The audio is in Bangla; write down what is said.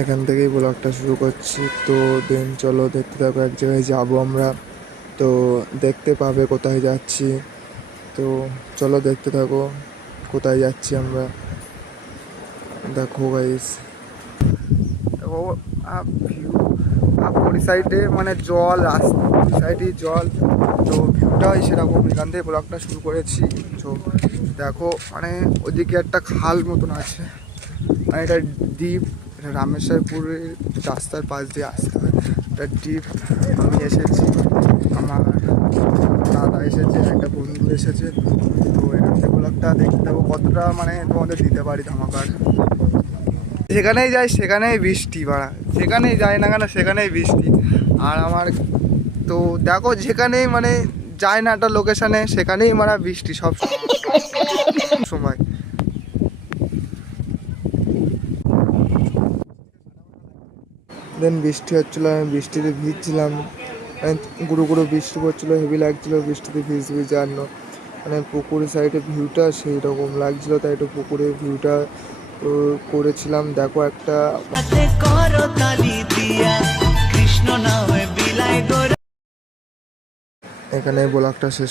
এখান থেকেই ব্লগটা শুরু করছি। তো দেন চলো দেখতে থাকো। এক জায়গায় যাবো আমরা, তো দেখতে পাবে কোথায় যাচ্ছি। তো চলো দেখতে থাকো কোথায় যাচ্ছি আমরা। দেখো গাইস, দেখো ভিউ ওই সাইডে মানে জল আসছে, ওই সাইডে জল। তো ভিউটাই সেরকম, এখান থেকে ব্লগটা শুরু করেছি। তো দেখো মানে ওদিকে একটা খাল মতন আছে, মানে এটা দ্বীপ, এটা রামেশ্বরপুরের রাস্তার পাশ দিয়ে আসতে হয়, এটা দ্বীপ। আমি এসেছি, আমার দাদা এসেছে, একটা বন্ধু এসেছে। তো এখান থেকে ব্লগটা দেখতে থাকো কতটা মানে তোমাদের দিতে পারি ধামাকার। যেখানেই যাই সেখানেই বৃষ্টি বাড়া, যেখানেই যাই না কেন সেখানেই বৃষ্টি। আর আমার তো দেখো যেখানেই মানে যায় না একটা লোকেশানে সেখানেই মারা বৃষ্টি সব সময়। দেন বৃষ্টি হচ্ছিলো, আমি বৃষ্টিতে ভিজছিলাম, গুঁড়ো গুঁড়ো বৃষ্টি পড়ছিলো, হেভি লাগছিলো বৃষ্টিতে ভিজে। আর মানে পুকুরের সাইডে ভিউটা সেই রকম লাগছিলো, তাই একটু পুকুরের ভিউটা করেছিলাম। দেখো একটা এখানে ব্লগটা শেষ।